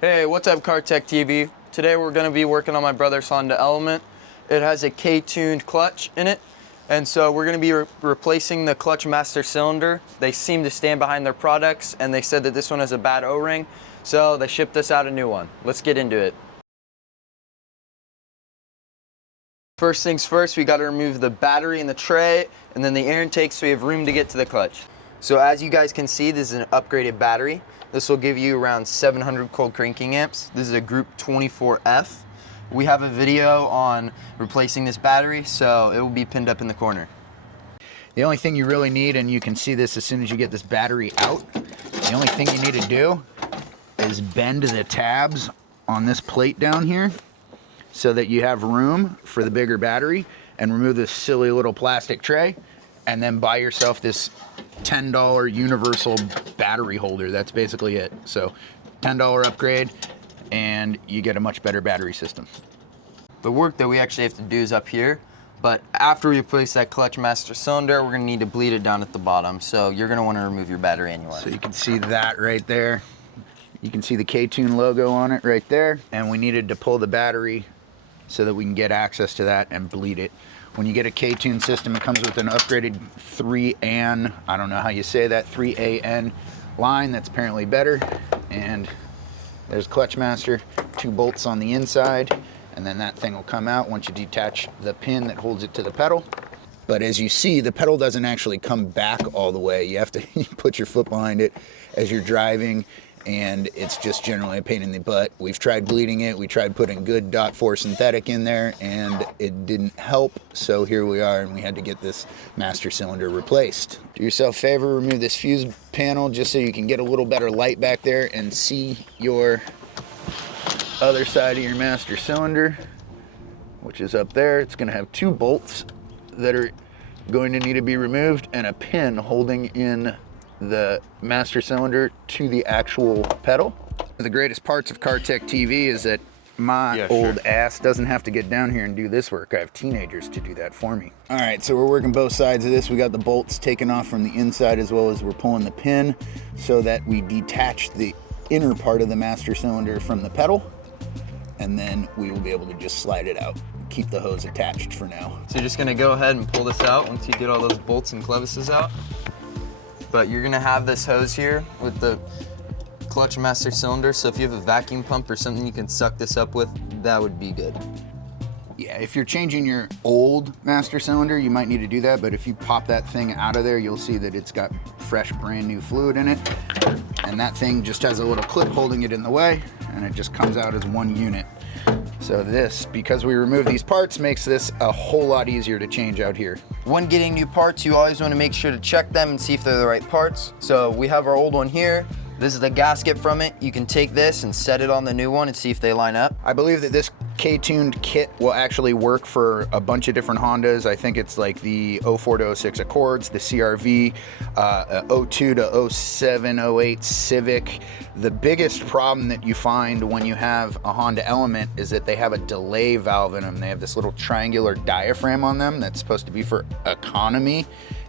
Hey, what's up, Car Tech TV? Today we're going to be working on my brother's Honda Element. It has a K-tuned clutch in it, and so we're going to be replacing the clutch master cylinder. They seem to stand behind their products, and they said that this one has a bad O-ring, so they shipped us out a new one. Let's get into it. First things first, we got to remove the battery in the tray, and then the air intake so we have room to get to the clutch. So as you guys can see, this is an upgraded battery. This will give you around 700 cold cranking amps. This is a Group 24F. We have a video on replacing this battery, so it will be pinned up in the corner. The only thing you really need, and you can see this as soon as you get this battery out, the only thing you need to do is bend the tabs on this plate down here so that you have room for the bigger battery, and remove this silly little plastic tray, and then buy yourself this $10 universal battery holder. That's basically it. So $10 upgrade and you get a much better battery system. The work that we actually have to do is up here, but after we replace that clutch master cylinder, we're going to need to bleed it down at the bottom. So you're going to want to remove your battery anyway. So you can see that right there. You can see the K-Tune logo on it right there. And we needed to pull the battery so that we can get access to that and bleed it. When you get a K-Tune system, it comes with an upgraded 3AN, I don't know how you say that, 3AN line that's apparently better. And there's clutch master, 2 bolts on the inside, and then that thing will come out once you detach the pin that holds it to the pedal. But as you see, the pedal doesn't actually come back all the way. You have to put your foot behind it as you're driving, and it's just generally a pain in the butt. We've tried bleeding it. We tried putting good .4 synthetic in there, and it didn't help. So here we are, and we had to get this master cylinder replaced. Do yourself a favor, remove this fuse panel just so you can get a little better light back there and see your other side of your master cylinder, which is up there. It's going to have 2 bolts that are going to need to be removed, and a pin holding in the master cylinder to the actual pedal. The greatest parts of Car Tech TV is that my old ass doesn't have to get down here and do this work. I have teenagers to do that for me. All right, so we're working both sides of this. We got the bolts taken off from the inside, as well as we're pulling the pin so that we detach the inner part of the master cylinder from the pedal, and then we will be able to just slide it out. Keep the hose attached for now. So you're just going to go ahead and pull this out once you get all those bolts and clevises out. But you're gonna have this hose here with the clutch master cylinder, so if you have a vacuum pump or something you can suck this up with, that would be good. Yeah, if you're changing your old master cylinder, you might need to do that, but if you pop that thing out of there, you'll see that it's got fresh, brand new fluid in it, and that thing just has a little clip holding it in the way, and it just comes out as one unit. So this, because we remove these parts, makes this a whole lot easier to change out here. When getting new parts, you always want to make sure to check them and see if they're the right parts. So we have our old one here. This is the gasket from it. You can take this and set it on the new one and see if they line up. I believe that this K-tuned kit will actually work for a bunch of different Hondas. I think it's like the 04 to 06 Accords, the CR-V, 02 to 07, 08 Civic. The biggest problem that you find when you have a Honda Element is that they have a delay valve in them. They have this little triangular diaphragm on them that's supposed to be for economy,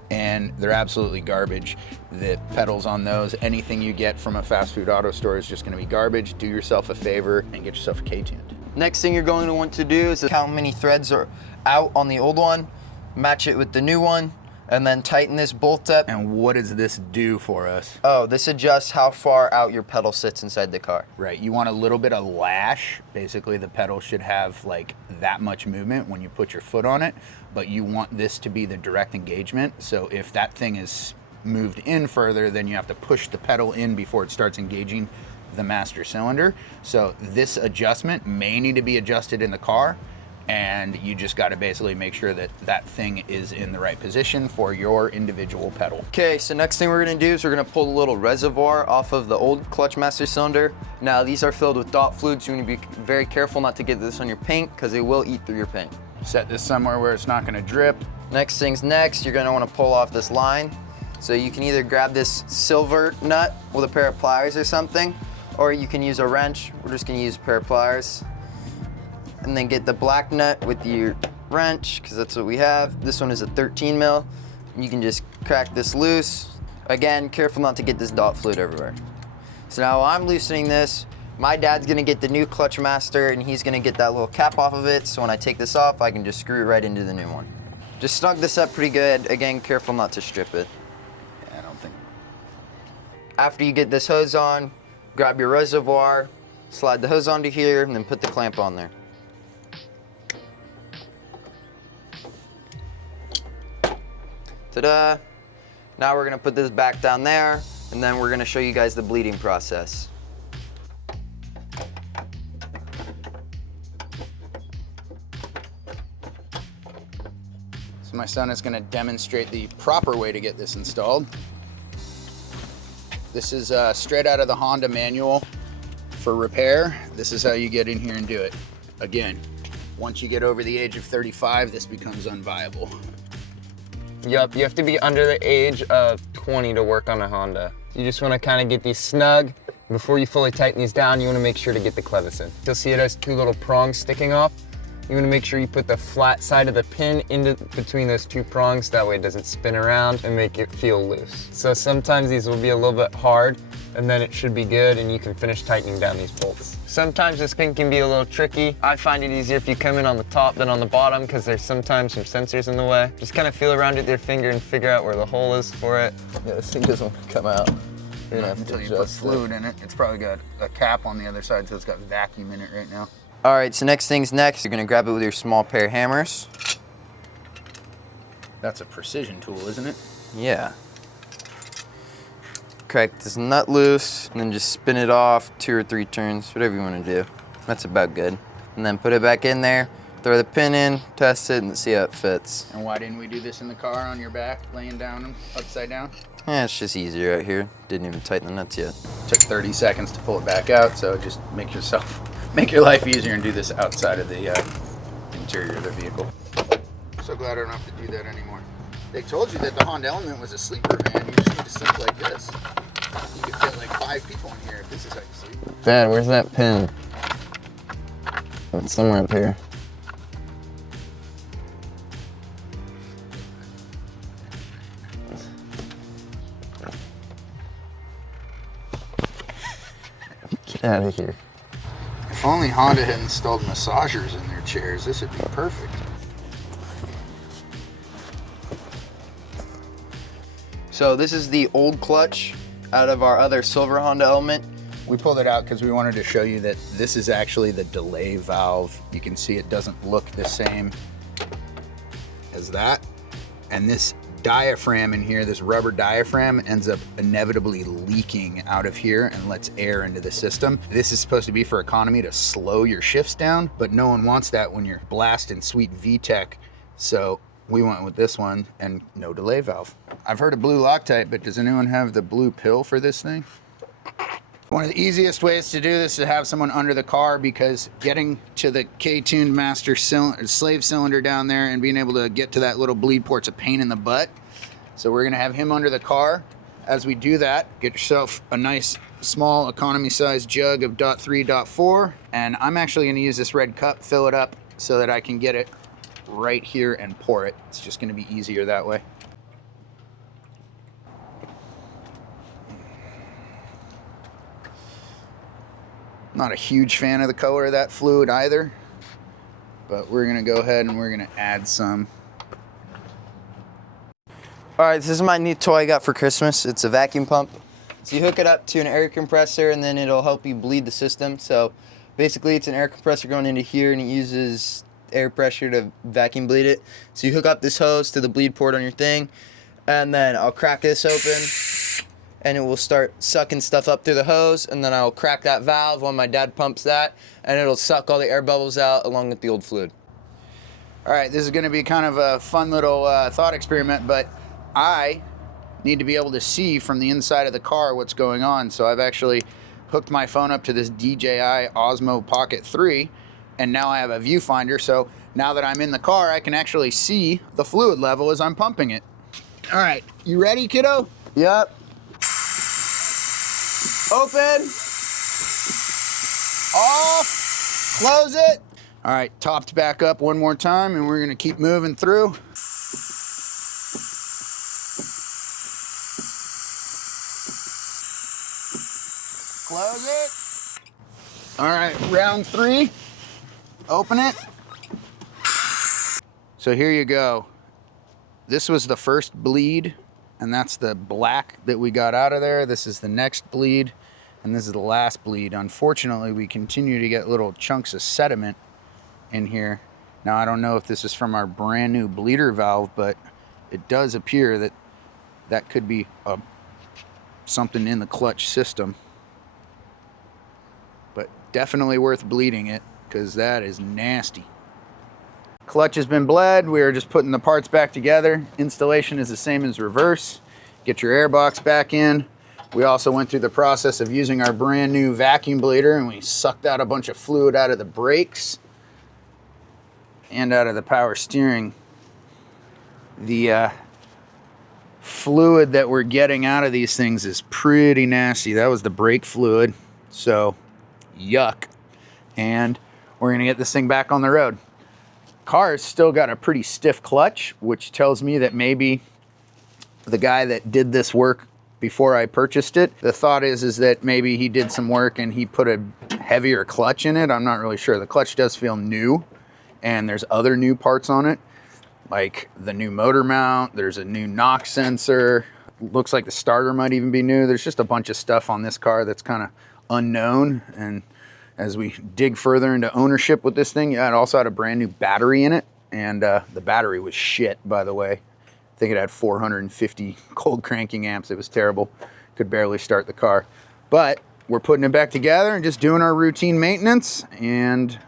and they're absolutely garbage. The pedals on those, anything you get from a fast food auto store is just gonna be garbage. Do yourself a favor and get yourself a K-tuned. Next thing you're going to want to do is count how many threads are out on the old one, match it with the new one, and then tighten this bolt up. And what does this do for us? Oh, this adjusts how far out your pedal sits inside the car. Right, you want a little bit of lash. Basically, the pedal should have like that much movement when you put your foot on it, but you want this to be the direct engagement. So if that thing is moved in further, then you have to push the pedal in before it starts engaging the master cylinder. So this adjustment may need to be adjusted in the car, and you just got to basically make sure that that thing is in the right position for your individual pedal. Okay, so next thing we're gonna do is we're gonna pull the little reservoir off of the old clutch master cylinder. Now these are filled with dot fluid, so you need to be very careful not to get this on your paint because it will eat through your paint. Set this somewhere where it's not gonna drip. Next thing's next, you're gonna wanna pull off this line. So you can either grab this silver nut with a pair of pliers or something, or you can use a wrench. We're just gonna use a pair of pliers. And then get the black nut with your wrench, because that's what we have. This one is a 13 mil. You can just crack this loose. Again, careful not to get this dot fluid everywhere. So now while I'm loosening this, My dad's gonna get the new clutch master and he's gonna get that little cap off of it, so when I take this off, I can just screw it right into the new one. Just snug this up pretty good. Again, careful not to strip it. Yeah, I don't think. After you get this hose on, grab your reservoir, slide the hose onto here, and then put the clamp on there. Ta-da! Now we're gonna put this back down there, and then we're gonna show you guys the bleeding process. So my son is gonna demonstrate the proper way to get this installed. This is straight out of the Honda manual for repair. This is how you get in here and do it. Again, once you get over the age of 35, this becomes unviable. Yup, you have to be under the age of 20 to work on a Honda. You just want to kind of get these snug. Before you fully tighten these down, you want to make sure to get the clevis in. You'll see it has two little prongs sticking off. You want to make sure you put the flat side of the pin into between those two prongs, that way it doesn't spin around and make it feel loose. So sometimes these will be a little bit hard, and then it should be good and you can finish tightening down these bolts. Sometimes this pin can be a little tricky. I find it easier if you come in on the top than on the bottom because there's sometimes some sensors in the way. Just kind of feel around it with your finger and figure out where the hole is for it. Yeah, this thing doesn't come out. You're gonna have Until to you put adjust fluid in it. It's probably got a cap on the other side, so it's got vacuum in it right now. All right, so next thing's next. You're gonna grab it with your small pair of hammers. That's a precision tool, isn't it? Yeah. Crack this nut loose, and then just spin it off 2 or 3 turns, whatever you want to do. That's about good. And then put it back in there, throw the pin in, test it, and see how it fits. And why didn't we do this in the car on your back, laying down upside down? Yeah, it's just easier out here. Didn't even tighten the nuts yet. Took 30 seconds to pull it back out, so just make your life easier and do this outside of the interior of the vehicle. So glad I don't have to do that anymore. They told you that the Honda Element was a sleeper van. You just need to sleep like this. You could fit like 5 people in here if this is how you sleep. Dad, where's that pin? Oh, it's somewhere up here. Get out of here. If only Honda had installed massagers in their chairs, this would be perfect. So this is the old clutch out of our other silver Honda Element. We pulled it out because we wanted to show you that this is actually the delay valve. You can see it doesn't look the same as that. And this diaphragm in here, this rubber diaphragm, ends up inevitably leaking out of here and lets air into the system. This is supposed to be for economy to slow your shifts down, but no one wants that when you're blasting sweet VTEC. So we went with this one and no delay valve. I've heard of blue Loctite, but does anyone have the blue pill for this thing? One of the easiest ways to do this is to have someone under the car, because getting to the K-tuned master slave cylinder down there and being able to get to that little bleed port's a pain in the butt. So we're gonna have him under the car. As we do that, get yourself a nice small economy size jug of .3, .4, and I'm actually gonna use this red cup, fill it up so that I can get it right here and pour it. It's just gonna be easier that way. Not a huge fan of the color of that fluid either, but we're gonna go ahead and we're gonna add some. All right, this is my new toy I got for Christmas. It's a vacuum pump. So you hook it up to an air compressor and then it'll help you bleed the system. So basically it's an air compressor going into here and it uses air pressure to vacuum bleed it. So you hook up this hose to the bleed port on your thing, and then I'll crack this open and it will start sucking stuff up through the hose, and then I'll crack that valve when my dad pumps that, and it'll suck all the air bubbles out along with the old fluid. All right, this is gonna be kind of a fun little thought experiment, but I need to be able to see from the inside of the car what's going on. So I've actually hooked my phone up to this DJI Osmo Pocket 3, and now I have a viewfinder. So now that I'm in the car, I can actually see the fluid level as I'm pumping it. All right, you ready, kiddo? Yep. Open. Off. Close it. All right, topped back up one more time, and we're gonna keep moving through. Close it. All right, round 3. Open it. So here you go. This was the first bleed, and that's the black that we got out of there. This is the next bleed, and this is the last bleed. Unfortunately, we continue to get little chunks of sediment in here. Now, I don't know if this is from our brand new bleeder valve, but it does appear that that could be something in the clutch system. But definitely worth bleeding it, because that is nasty. Clutch has been bled. We are just putting the parts back together. Installation is the same as reverse. Get your air box back in. We also went through the process of using our brand new vacuum bleeder, and we sucked out a bunch of fluid out of the brakes and out of the power steering. The fluid that we're getting out of these things is pretty nasty. That was the brake fluid, so yuck. And we're gonna get this thing back on the road. Car's still got a pretty stiff clutch, which tells me that maybe the guy that did this work before I purchased it, the thought is that maybe he did some work and he put a heavier clutch in it. I'm not really sure. The clutch does feel new, and there's other new parts on it, like the new motor mount. There's a new knock sensor. Looks like the starter might even be new. There's just a bunch of stuff on this car that's kind of unknown, and as we dig further into ownership with this thing, yeah, it also had a brand new battery in it, and the battery was shit, by the way. I think it had 450 cold cranking amps. It was terrible. Could barely start the car. But we're putting it back together and just doing our routine maintenance and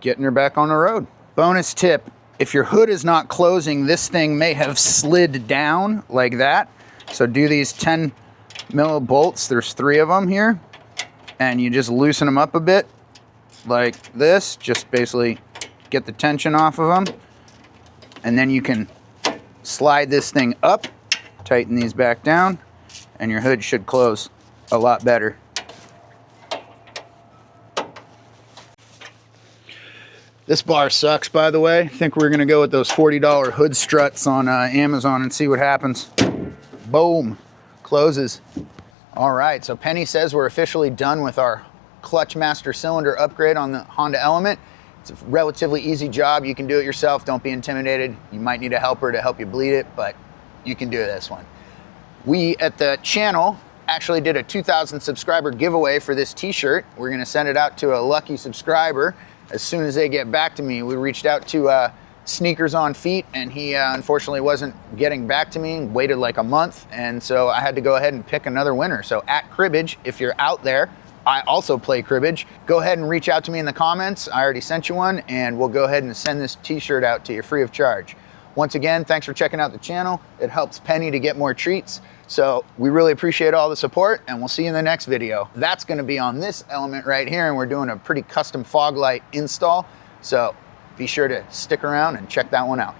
getting her back on the road. Bonus tip, if your hood is not closing, this thing may have slid down like that. So do these 10 mil bolts. There's 3 of them here. And you just loosen them up a bit like this. Just basically get the tension off of them. And then you can slide this thing up, tighten these back down, and your hood should close a lot better. This bar sucks, by the way. I think we're gonna go with those $40 hood struts on Amazon and see what happens. Boom, closes. All right, so Penny says we're officially done with our clutch master cylinder upgrade on the Honda Element. It's a relatively easy job. You can do it yourself. Don't be intimidated. You might need a helper to help you bleed it, but you can do this one. We at the channel actually did a 2,000 subscriber giveaway for this t-shirt. We're gonna send it out to a lucky subscriber as soon as they get back to me. We reached out to Sneakers on Feet, and he unfortunately wasn't getting back to me, waited like a month, and so I had to go ahead and pick another winner. So at Cribbage, if you're out there, I also play cribbage. Go ahead and reach out to me in the comments. I already sent you one, and we'll go ahead and send this t-shirt out to you free of charge. Once again, thanks for checking out the channel. It helps Penny to get more treats. So we really appreciate all the support, and we'll see you in the next video. That's gonna be on this Element right here, and we're doing a pretty custom fog light install. So be sure to stick around and check that one out.